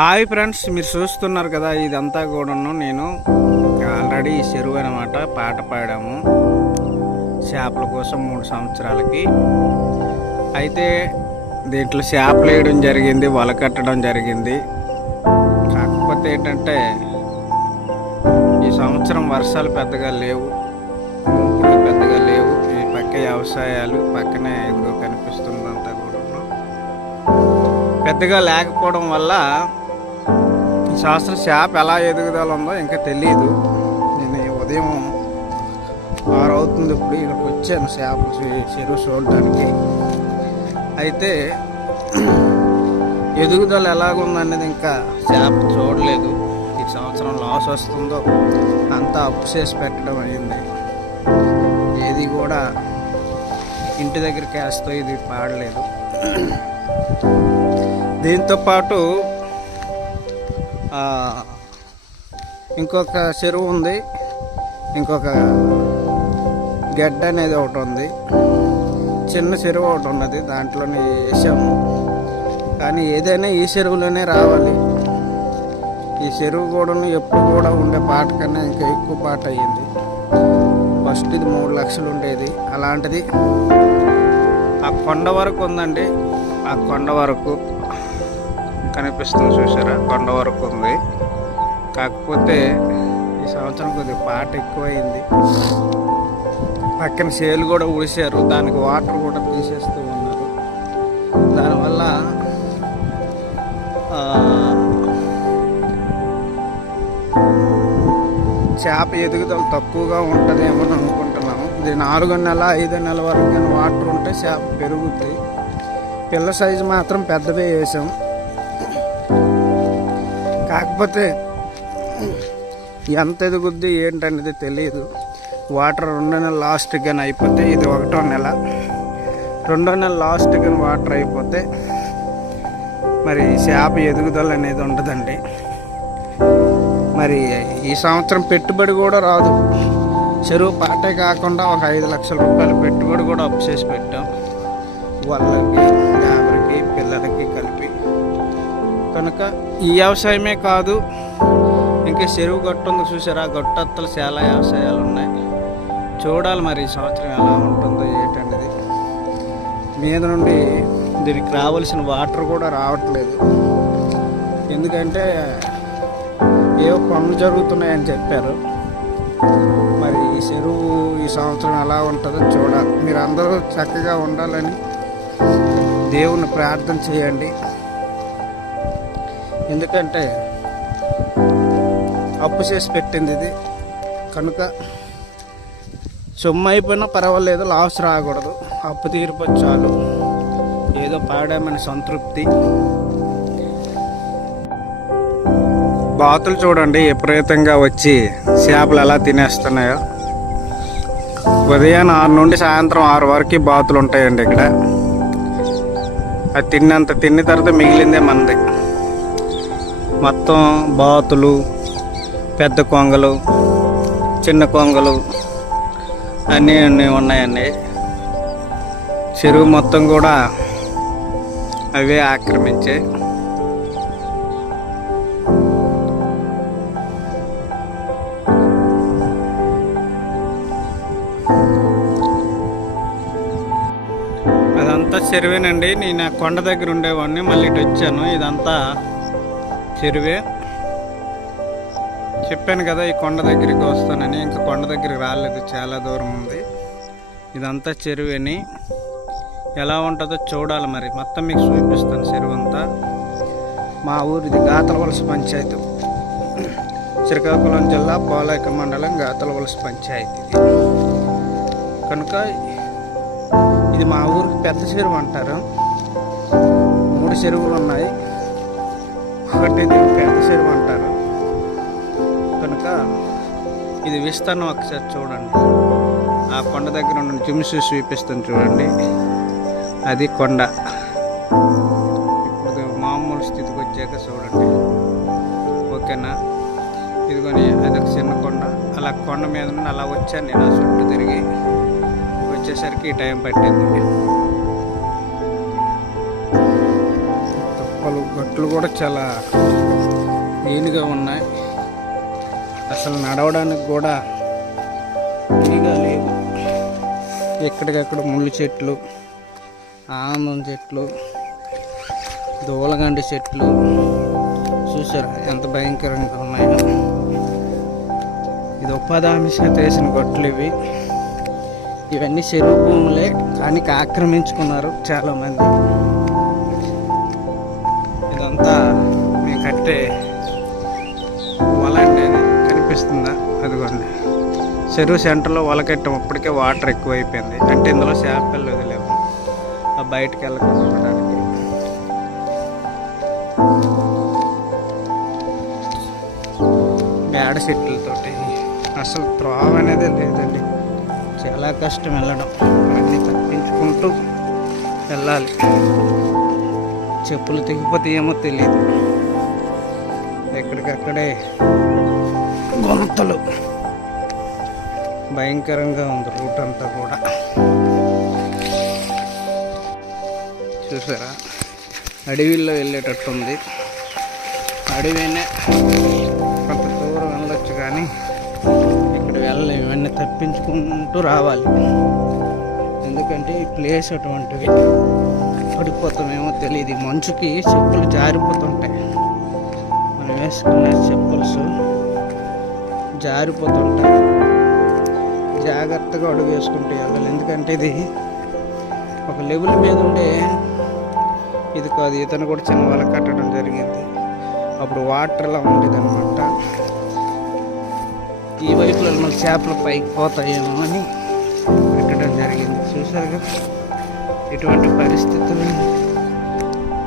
Hi friends, మీరు చూస్తున్నారు కదా, ఇదంతా కూడాను నేను ఆల్రెడీ చెరువు అనమాట. పాట పాడాము చేపల కోసం 3 సంవత్సరాలకి. అయితే దీంట్లో చేపలు వేయడం జరిగింది, వల కట్టడం జరిగింది. కాకపోతే ఏంటంటే ఈ సంవత్సరం వర్షాలు పెద్దగా లేవు, మూపులు పెద్దగా లేవు. ఈ పక్క వ్యవసాయాలు పక్కనే ఇదిగో కనిపిస్తుందంతా కూడా పెద్దగా లేకపోవడం వల్ల ఈ సంవత్సరం చేప ఎలా ఎదుగుదల ఉందో ఇంకా తెలియదు. నేను ఉదయం 6 అవుతుంది, ఇప్పుడు ఇక్కడికి వచ్చాను చేపల చెరువు చూడడానికి. అయితే ఎదుగుదల ఎలాగుందనేది ఇంకా చేప చూడలేదు. ఈ సంవత్సరం లాస్ వస్తుందో అంతా అప్పు చేసి పెట్టడం అయింది. ఏది కూడా ఇంటి దగ్గర క్యాస్తో ఇది పాడలేదు. దీంతోపాటు ఇంకొక చెరువు ఉంది, ఇంకొక గడ్డ అనేది ఒకటి ఉంది, చిన్న చెరువు ఒకటి ఉన్నది. దాంట్లోనే వేసాము. కానీ ఏదైనా ఈ చెరువులోనే రావాలి. ఈ చెరువు కూడా ఎప్పుడు కూడా ఉండే పాట కన్నా ఇంకా ఎక్కువ పాట అయ్యింది. ఫస్ట్ ఇది 3 లక్షలు ఉండేది. అలాంటిది ఆ కొండ వరకు ఉందండి. ఆ కొండ వరకు కనిపిస్తుంది, చూసారా? కొండ వరకు ఉంది. కాకపోతే ఈ సంవత్సరం కొద్దిగా పాట ఎక్కువైంది. పక్కన సేలు కూడా ఉడిశారు, దానికి వాటర్ కూడా తీసేస్తూ ఉన్నారు. దానివల్ల చేప ఎదుగుదల తక్కువగా ఉంటుందేమో అని అనుకుంటున్నాము. ఇది 4 నెల 5 నెలల వరకు కానీ వాటర్ ఉంటే చేప పెరుగుద్ది. పిల్ల సైజు మాత్రం పెద్దవే వేసాం. కాకపోతే ఎంత ఎదుగుద్ది ఏంటనేది తెలియదు. వాటర్ 2 నెలల లాస్ట్ కానీ అయిపోతే, ఇది 1వ నెల, 2వ నెల లాస్ట్ కానీ వాటర్ అయిపోతే మరి చేప ఎదుగుదల అనేది ఉండదండి. మరి ఈ సంవత్సరం పెట్టుబడి కూడా రాదు. చెరువు పాటే కాకుండా ఒక 5 లక్షల రూపాయల పెట్టుబడి కూడా అప్పు చేసి పెట్టాం, వాళ్ళకి, లేబర్కి, పిల్లలకి కలిపి. కనుక ఈ వ్యవసాయమే కాదు, ఇంకా చెరువు గట్టు ఉంది, చూసారా? గట్టత్తలు చాలా వ్యవసాయాలు ఉన్నాయి. చూడాలి మరి ఈ సంవత్సరం ఎలా ఉంటుందో ఏంటనేది. మీద నుండి దీనికి రావాల్సిన వాటర్ కూడా రావట్లేదు. ఎందుకంటే ఏవో పనులు జరుగుతున్నాయని చెప్పారు. మరి ఈ చెరువు ఈ సంవత్సరం ఎలా ఉంటుందో చూడాలి. మీరు అందరూ చక్కగా ఉండాలని దేవుని ప్రార్థన చేయండి. ఎందుకంటే అప్పు చేసి పెట్టింది ఇది. కనుక సొమ్ము అయిపోయినా పర్వాలేదు, లాస్ రాకూడదు. అప్పు తీరిపోతే చాలు, ఏదో పాడామని సంతృప్తి. బాతులు చూడండి విపరీతంగా వచ్చి చేపలు ఎలా తినేస్తున్నాయో. ఉదయం 6 నుండి సాయంత్రం 6 వరకు బాతులు ఉంటాయండి ఇక్కడ. అది తిన్న తర్వాత మిగిలిందే మంది. మొత్తం బాతులు, పెద్ద కొంగలు, చిన్న కొంగలు అన్నీ ఉన్నాయండి. చెరువు మొత్తం కూడా అవే ఆక్రమించే. అదంతా చెరువేనండి. నేను ఆ కొండ దగ్గర ఉండేవాడిని, మళ్ళీ ఇటు వచ్చాను. ఇదంతా చెరువే. చెప్పాను కదా ఈ కొండ దగ్గరికి వస్తానని. ఇంకా కొండ దగ్గరికి రాలేదు, చాలా దూరం ఉంది. ఇదంతా చెరువేని. ఎలా ఉంటుందో చూడాలి. మరి మొత్తం మీకు చూపిస్తాను చెరువు అంతా. మా ఊరిది గాతలవలస పంచాయతీ, శ్రీకాకుళం జిల్లా పోలేక మండలం గాతలవలస పంచాయతీ ఇది. కనుక ఇది మా ఊరికి పెద్ద చెరువు అంటారు. 3 చెరువులు ఉన్నాయి, ఒకటి ఇది పెద్ద చెరువు అంటారు. కనుక ఇది విస్తరణ ఒకసారి చూడండి. ఆ కొండ దగ్గర ఉన్న జిమ్ చూపిస్తాను చూడండి. అది కొండ. ఇప్పుడు మామూలు స్థితికి వచ్చాక చూడండి, ఓకేనా? ఇదిగోని అదొక చిన్న కొండ. అలా కొండ మీద నుండి అలా వచ్చాను నేను. ఆ చుట్టూ తిరిగి వచ్చేసరికి ఈ టైం పట్టింది. తుప్పలు గట్లు కూడా చాలా నీట్గా ఉన్నాయి. అసలు నడవడానికి కూడా ఫ్రీగా లేదు. ఎక్కడికక్కడ ముళ్ళు చెట్లు, ఆనందం చెట్లు, దూలగండి చెట్లు చూసారా ఎంత భయంకరంగా ఉన్నాయో. ఇది ఉపాధి హామీ శాఖ వేసిన గొట్లు ఇవి. ఇవన్నీ చెరువు భూములే కానీ ఆక్రమించుకున్నారు చాలామంది. ఇదంతా మేము కట్టే వల అంటే కనిపిస్తుందా, అదిగోండి చెరువు సెంటర్లో వల కట్టాం. అప్పటికే వాటర్ ఎక్కువైపోయింది అంటే ఇందులో చేపలు వదిలేము బయటకు వెళ్ళకుండా. బేడ చెట్లతోటి అసలు త్రోవ అనేది లేదండి. చాలా కష్టం వెళ్ళడం, అన్నీ తప్పించుకుంటూ వెళ్ళాలి. చెప్పులు తెగిపోతే ఏమో తెలియదు. ఎక్కడికక్కడే గుంతలు, భయంకరంగా ఉంది రూట్ అంతా కూడా. చూసారా అడవిలో వెళ్ళేటట్టుంది. అడవినే కొంత దూరం వెళ్ళొచ్చు కానీ ఇక్కడ వెళ్ళలేము. ఇవన్నీ తప్పించుకుంటూ రావాలి. ఎందుకంటే ఈ ప్లేస్ అటువంటివి. పడిపోతామేమో తెలియదు. మంచుకి చెప్పులు జారిపోతుంటాయి. మనం వేసుకున్న చెప్పుల్స్ జారిపోతుంటాయి. జాగ్రత్తగా అడుగు వేసుకుంటూ వెళ్ళాలి. ఎందుకంటే ఇది ఒక లెవెల్ మీద ఉండే ఇది కాదు. ఇతను కూడా చిన్న వల కట్టడం జరిగింది. అప్పుడు వాటర్లా ఉండేది అనమాట. ఈ వైపులో మన చేపలు పైకి పోతాయేమో అని పెట్టడం జరిగింది. చూసారు కదా ఇటువంటి పరిస్థితులు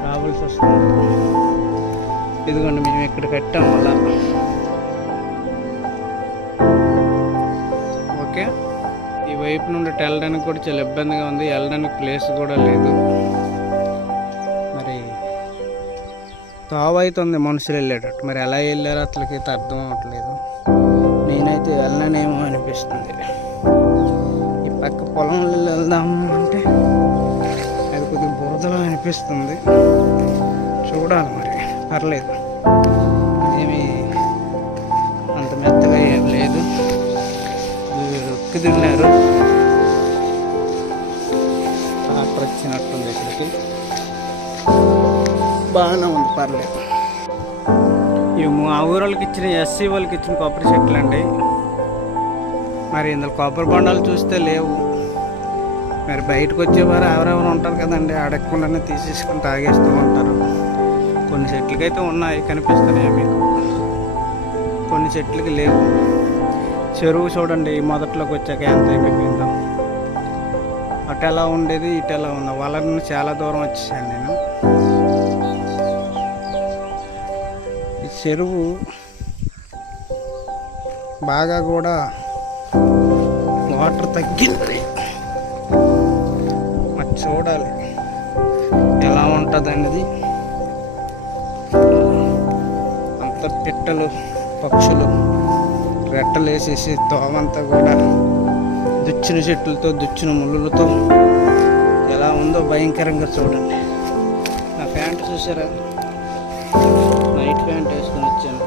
రావాల్సి వస్తుంది. ఇదిగోండి మేము ఇక్కడ కట్టాం అలా. ఓకే, ఈ వైపు నుండి వెళ్ళడానికి కూడా చాలా ఇబ్బందిగా ఉంది. వెళ్ళడానికి ప్లేస్ కూడా లేదు. మరి తావ అవుతుంది మనుషులు వెళ్ళేటట్టు. మరి ఎలా వెళ్ళారో అసలుకి అర్థం అవ్వట్లేదు. నేనైతే వెళ్ళనేమో అనిపిస్తుంది. ఈ పక్క పొలంలో వెళ్దాము అంటే అది కొద్దిగా బురదలో అనిపిస్తుంది. చూడాలి మరి. పర్లేదు, ఏమి అంత మెత్తగా ఏం లేదు. ఉక్కి తిన్నారు. ట్రాక్టర్ వచ్చినట్టుంది ఇక్కడికి. బాగానే ఉంది, పర్లేదు. ఇవి మా ఊరోళ్ళకి ఇచ్చిన ఎస్సీ వాళ్ళకి ఇచ్చిన కొబ్బరి చెట్లు అండి. మరి ఇందులో కొబ్బరి బొండాలు చూస్తే లేవు. మరి బయటకు వచ్చేవారు ఎవరెవరు ఉంటారు కదండి, అడగకుండానే తీసేసుకుని తాగేస్తూ ఉంటారు. కొన్ని చెట్లకైతే ఉన్నాయి, కనిపిస్తున్నాయి మీకు. కొన్ని చెట్లకి లేవు. చెరువు చూడండి మొదట్లోకి వచ్చాక ఎంత అయిపోయిందో. అటు ఎలా ఉండేది, ఇటు ఎలా ఉందో. వాళ్ళ నుండి చాలా దూరం వచ్చేసాను నేను. ఈ చెరువు బాగా కూడా వాటర్ తగ్గింది. మరి చూడాలి ఎలా ఉంటుంది అనేది. అంత పిట్టలు, పక్షులు రెట్టలు వేసేసి తోవంతా కూడా దుచ్చిన చెట్లతో, దుచ్చిన ముళ్ళులతో ఎలా ఉందో భయంకరంగా చూడండి. నా ప్యాంట్ చూసారా, నైట్ ప్యాంట్ వేసుకొని వచ్చాను.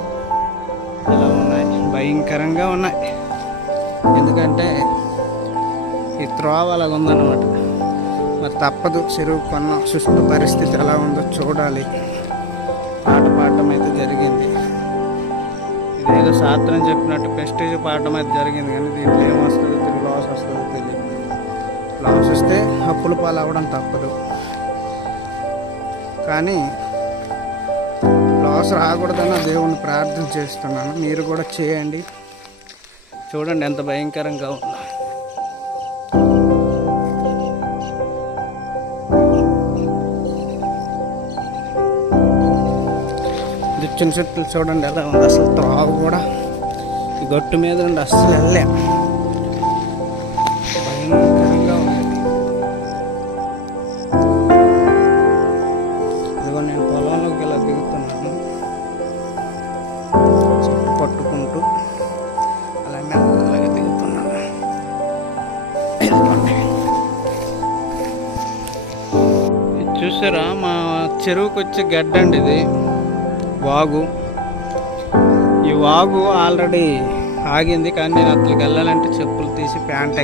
ఎలా ఉన్నాయి, భయంకరంగా ఉన్నాయి. ఎందుకంటే ఈ త్రోవ అలాగ ఉందన్నమాట. మరి తప్పదు, చెరువు కొన్న సుష్టు పరిస్థితి ఎలా ఉందో చూడాలి. పాట పాడటం అయితే జరిగింది. ఇదేదో శాస్త్రం చెప్పినట్టు ప్రెస్టేజ్ పాడటం అయితే జరిగింది. కానీ దీంట్లో ఏమొస్తుందో తిరిగి లాస్ వస్తుందో తెలియదు. లాస్ వస్తే అప్పుల పాలు అవ్వడం తప్పదు. కానీ లాస్ రాకూడదన్న దేవుణ్ణి ప్రార్థన చేస్తున్నాను. మీరు కూడా చేయండి. చూడండి ఎంత భయంకరంగా ఉందో. దుచ్చిన చెట్లు చూడండి ఎలా ఉంది. అసలు త్రోవ కూడా ఈ గట్టు మీద ఉండి అస్సలు వెళ్ళే భయంకరంగా ఉంది. ఇదిగో నేను పొలంలోకి ఇలా దిగుతున్నాను. చెట్టు పట్టుకుంటూ అలా మెల్లగా దిగుతున్నాను. ఇది చూసారా, మా చెరువుకి వచ్చే గడ్డ అండి ఇది, వాగు. ఈ వాగు ఆల్రెడీ ఆగింది, కానీ నేను అక్కడికి వెళ్ళాలంటే చెప్పులు తీసి ప్యాంట్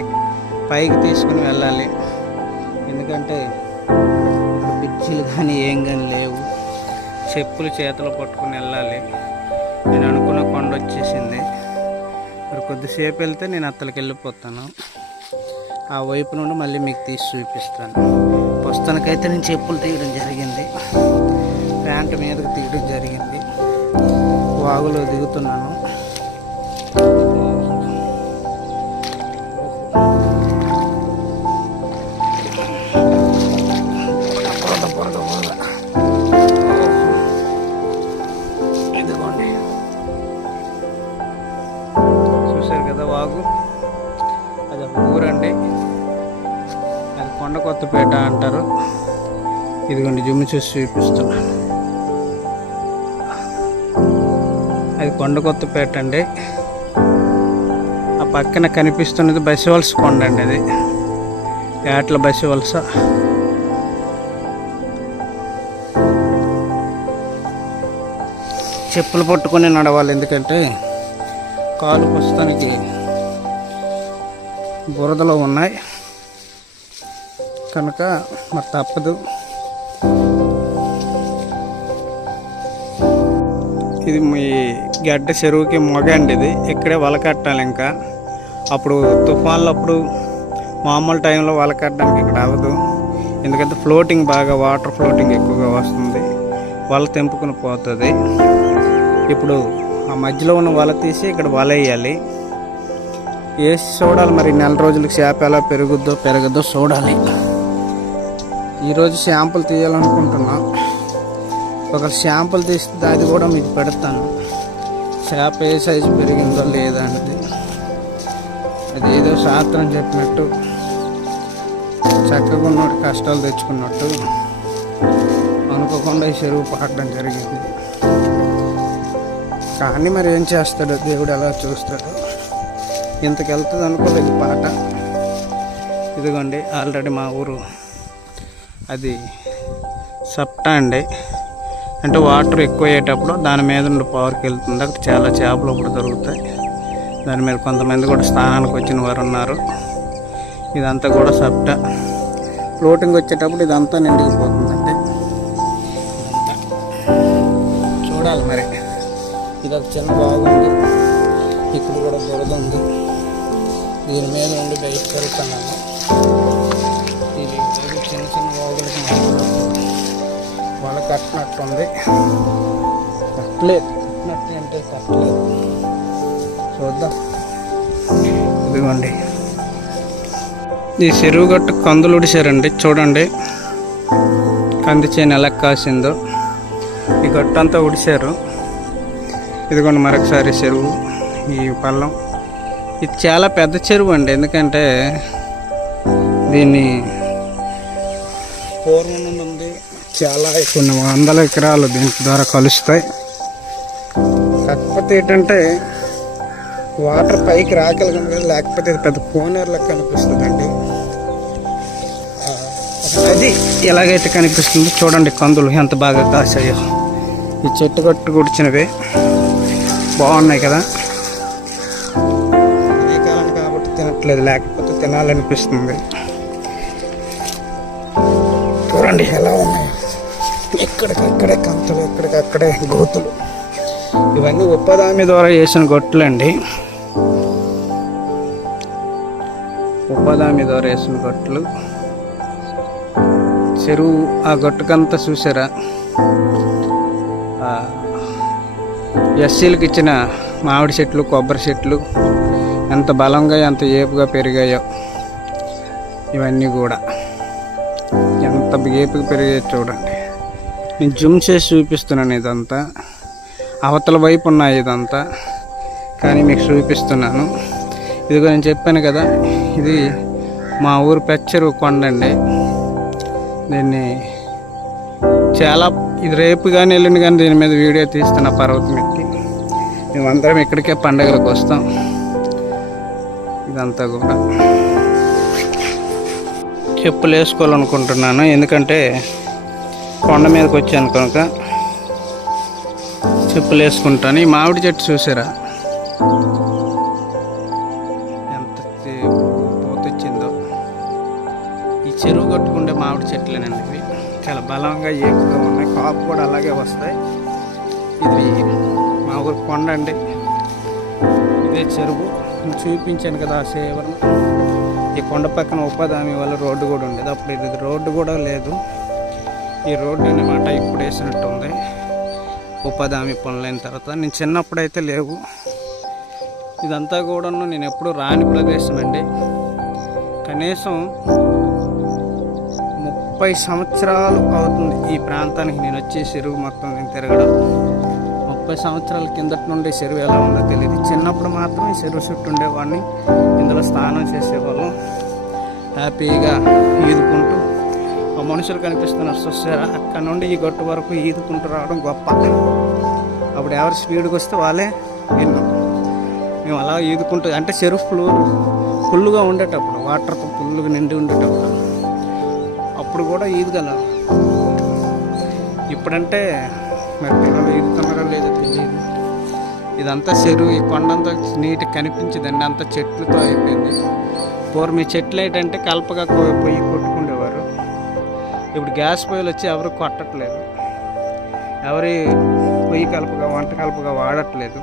పైకి తీసుకుని వెళ్ళాలి. ఎందుకంటే ఇప్పుడు పిచ్చిలు కానీ ఏం కానీ లేవు, చెప్పులు చేతిలో పట్టుకుని వెళ్ళాలి. నేను అనుకున్న కొండ వచ్చేసింది, మరి కొద్దిసేపు వెళ్తే నేను అత్తలకి వెళ్ళిపోతాను. ఆ వైపు నుండి మళ్ళీ మీకు తీసి చూపిస్తాను. ప్రస్తుతానికైతే నేను చెప్పులు తీయడం జరిగింది, ప్యాంటు మీదకి తీయడం జరిగింది, వాగులో దిగుతున్నాను. ఇదిగోండి, చూశారు కదా వాగు, అది ఒక ఊరండి, అది కొండ కొత్తపేట అంటారు. ఇదిగోండి జుమ్ చూసి చూపిస్తున్నాను, అది కొండ కొత్తపేట అండి. ఆ పక్కన కనిపిస్తున్నది బసివలస కొండ అండి, అది ఏట్ల బసివలస. చెప్పులు పట్టుకొని నడవాలి, ఎందుకంటే కాలు ప్రస్తుతానికి బురదలో ఉన్నాయి కనుక మరి తప్పదు. ఇది మీ గడ్డ చెరువుకి మొగ అండి, ఇది ఇక్కడే వల కట్టాలి. ఇంకా అప్పుడు తుఫాన్లు అప్పుడు మామూలు టైంలో వల కట్టడానికి ఇక్కడ అవ్వదు, ఎందుకంటే ఫ్లోటింగ్ బాగా వాటర్ ఫ్లోటింగ్ ఎక్కువగా వస్తుంది, వల తెంపుకుని పోతుంది. ఇప్పుడు ఆ మధ్యలో ఉన్న వల తీసి ఇక్కడ వల వేయాలి, వేసి చూడాలి మరి నెల రోజులకి చేప ఎలా పెరగద్దో చూడాలి. ఈరోజు శాంపుల్ తీయాలనుకుంటున్నా, ఒక శాంపుల్ తీస్తే అది కూడా మీకు పెడతాను, చేప ఏ సైజు పెరిగిందో లేదా అనేది. అది ఏదో శాస్త్రం చెప్పినట్టు చక్కగా ఉన్నట్టు కష్టాలు తెచ్చుకున్నట్టు అనుకోకుండా ఈ చెరువు పాడడం జరిగింది. కానీ మరి ఏం చేస్తాడో దేవుడు ఎలా చూస్తాడో, ఇంతకు వెళ్తుంది అనుకోలేదు పాట. ఇదిగోండి ఆల్రెడీ మా ఊరు అది సప్టా అండి, అంటే వాటర్ ఎక్కువ అయ్యేటప్పుడు దాని మీద నుండి పవర్కి వెళ్తుంది. అక్కడ చాలా చేపలు ఇప్పుడు దొరుకుతాయి, దాని మీద కొంతమంది కూడా స్నానానికి వచ్చిన వారు ఉన్నారు. ఇదంతా కూడా సప్టా, ఫ్లోటింగ్ వచ్చేటప్పుడు ఇదంతా నిండిపోతుందండి. చూడాలి మరి. ఇది ఒక చిన్న బాగుంది, ఇక్కడ కూడా బురద ఉంది, దీని మీద ఉండి బయటకు వెళ్తున్నాను. ఇది చిన్న చిన్న బాగులకి వల కట్టినట్టుంది, కట్టలేదు, కట్టినట్టు అంటే కట్టలేదు. చూద్దాం. ఇదిగోండి ఈ చెరువు గట్టు కందులు ఉడిసారండి, చూడండి కంది చేను ఎలా కాసిందో. ఈ గట్టు అంతా ఉడిసారు. ఇదిగోండి మరొకసారి చెరువు, ఈ పల్లం. ఇది చాలా పెద్ద చెరువు అండి, ఎందుకంటే దీన్ని పూర్వం నుండి ఉంది, చాలా కొన్ని వందల ఎకరాలు దీని ద్వారా కలుస్తాయి. కాకపోతే ఏంటంటే వాటర్ పైకి రాగలిగాం కదా, లేకపోతే ఇది పెద్ద కోనేరు లెక్క కనిపిస్తుందండి. అది ఎలాగైతే కనిపిస్తుందో చూడండి, కందులు ఎంత బాగా కాసాయో. ఈ చెట్టు కట్టు గుడిచినవి బాగున్నాయి కదా. ఏ కాలం కాబట్టి తినట్లేదు, లేకపోతే తినాలనిపిస్తుంది. చూడండి ఎలా ఉన్నాయి, ఎక్కడికక్కడే కంతులు, ఎక్కడికక్కడే గోతులు. ఇవన్నీ ఉపాధి ద్వారా వేసిన గొట్టులండి, ఉపాధి ద్వారా వేసిన గొట్లు. చెరువు ఆ గొట్టుకంతా చూసారా, ఎస్సీలకు ఇచ్చిన మామిడి చెట్లు, కొబ్బరి చెట్లు ఎంత బలంగా ఎంత ఏపుగా పెరిగాయో. ఇవన్నీ కూడా ఎంత ఏపుగా పెరిగాయో చూడండి. నేను జూమ్ చేసి చూపిస్తున్నాను, ఇదంతా అవతల వైపు ఉన్నాయి ఇదంతా, కానీ మీకు చూపిస్తున్నాను. ఇదిగో నేను చెప్పాను కదా, ఇది మా ఊరు పెచ్చరు కొండండి. దీన్ని చాలా, ఇది రేపు కానీ ఎల్లుండి కానీ దీని మీద వీడియో తీస్తున్న పర్వతం ఎక్కి. మేమందరం ఇక్కడికే పండగలకు వస్తాం. ఇదంతా కూడా చెప్పులు వేసుకోవాలనుకుంటున్నాను, ఎందుకంటే కొండ మీదకి వచ్చాను కనుక చెప్పులు వేసుకుంటాను. ఈ మామిడి చెట్టు చూసారా ఎంత పోతొచ్చిందో. ఈ చెరువు కట్టుకుంటే మామిడి చెట్లేనండి ఇవి. చాలా బలంగా ఏపుగా ఉన్నాయి, కాపు కూడా అలాగే వస్తాయి. ఇది మా ఊరు కొండ అండి, ఇదే చెరువు. చూపించాను కదా ఆ సేవను. ఈ కొండ పక్కన ఉపాధి హామీ వల్ల రోడ్డు కూడా ఉండేది, అప్పుడు ఇది రోడ్డు కూడా లేదు. ఈ రోడ్డు అన్నమాట ఇప్పుడు వేసినట్టు ఉంది, ఉపాధి హామీ పనులైన తర్వాత. నేను చిన్నప్పుడైతే లేవు. ఇదంతా కూడా నేను ఎప్పుడు రాని ప్రదేశం అండి. కనీసం 30 సంవత్సరాలు అవుతుంది ఈ ప్రాంతానికి నేను వచ్చి చెరువు మొత్తం నేను తిరగడం. 30 సంవత్సరాల కిందటి నుండి చెరువు ఎలా ఉందో తెలియదు. చిన్నప్పుడు మాత్రం ఈ చెరువు చుట్టూ ఉండేవాడిని, ఇందులో స్నానం చేసేవాళ్ళం, హ్యాపీగా ఈదుకుంటూ. ఆ మనుషులు కనిపిస్తున్నారు చూసారా, అక్కడ నుండి ఈ గట్టు వరకు ఈదుకుంటూ రావడం గొప్ప. అప్పుడు ఎవరు స్పీడ్కి వస్తే వాళ్ళే విన్నాం. మేము అలా ఈదుకుంటూ, అంటే చెరువు ఫుల్లుగా ఉండేటప్పుడు, వాటర్తో ఫుల్లుగా నిండి ఉండేటప్పుడు అప్పుడు కూడా ఈదగలం. ఇప్పుడంటే మరి పిల్లలు ఈదుతున్నారో లేదో తెలియదు. ఇదంతా చెరువు, ఈ కొండంతా నీటి కనిపించదండి, అంత చెట్లతో అయిపోయింది. పూర్వం ఈ చెట్లు ఏంటంటే కలపగా పొయ్యి కొట్టుకుండేవారు. ఇప్పుడు గ్యాస్ పొయ్యిలు వచ్చి ఎవరు కొట్టట్లేదు, ఎవరి పొయ్యి కలపగా వంట కలపగా వాడట్లేదు.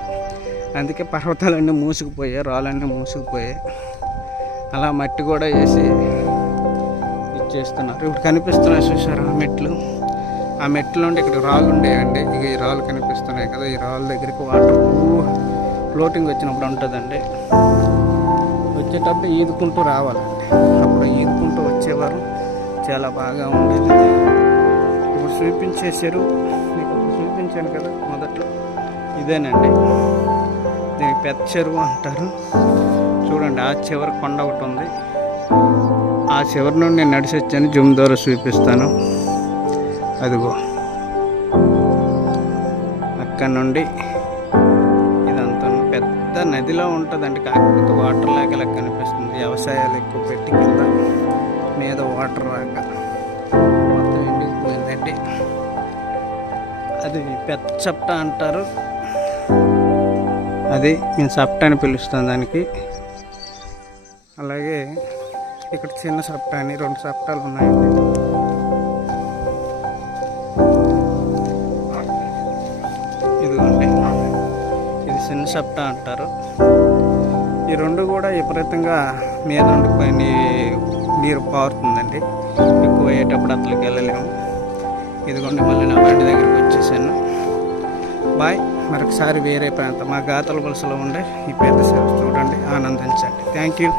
అందుకే పర్వతాలన్నీ మూసుకుపోయాయి, రాళ్ళన్నీ మూసుకుపోయాయి. అలా మట్టి కూడా వేసి ఇచ్చేస్తున్నారు. ఇప్పుడు కనిపిస్తున్నాయి చూసారా మెట్లు, ఆ మెట్ల నుండి ఇక్కడ రాళ్ళు ఉండేయండి. ఇక ఈ రాళ్ళు కనిపిస్తున్నాయి కదా, ఈ రాళ్ళ దగ్గరికి వాటర్ ఫ్లోటింగ్ వచ్చినప్పుడు ఉంటుందండి. వచ్చేటప్పుడు ఈదుకుంటూ రావాలండి, అప్పుడు ఈదుకుంటూ వచ్చేవారు, చాలా బాగా ఉండేది. ఇప్పుడు చూపించే చెరువు మీకు ఇప్పుడు చూపించాను కదా మొదట్లో, ఇదేనండి. దీనికి పెద్ద చెరువు అంటారు. చూడండి ఆ చివరి కొండ ఒకటి ఉంది, ఆ చివరి నుండి నేను నడిచి వచ్చాను. జూమ్ ద్వారా చూపిస్తాను. అదిగో అక్కడ నుండి ఇదంతా పెద్ద నదిలో ఉంటుందండి, కాకపోతే వాటర్ లాగా ఇలా కనిపిస్తుంది. వ్యవసాయాలు ఎక్కువ పెట్టి కింద మీద వాటర్ రాక మొత్తం ఎండిపోయిందండి. అది పెద్ద చప్ట అంటారు, అది నేను చప్ట అని పిలుస్తాను దానికి. అలాగే ఇక్కడ చిన్న చప్ట అని 2 చప్టాలు ఉన్నాయండి. ఇదిగోండి, ఇది చిన్న చప్ట అంటారు. ఈ 2 కూడా విపరీతంగా మీద ఉండిపోయి నీరు పారుతుందండి. ఎక్కువ అయ్యేటప్పుడు అట్లకి వెళ్ళలేము. ఇదిగోండి మళ్ళీ నా బండి దగ్గరికి వచ్చేసాను. బాయ్. మరొకసారి వేరే ప్రాంతం మా గాతల వలసలో ఉండే ఈ పెద్ద సేవ చూడండి, ఆనందించండి. Thank you.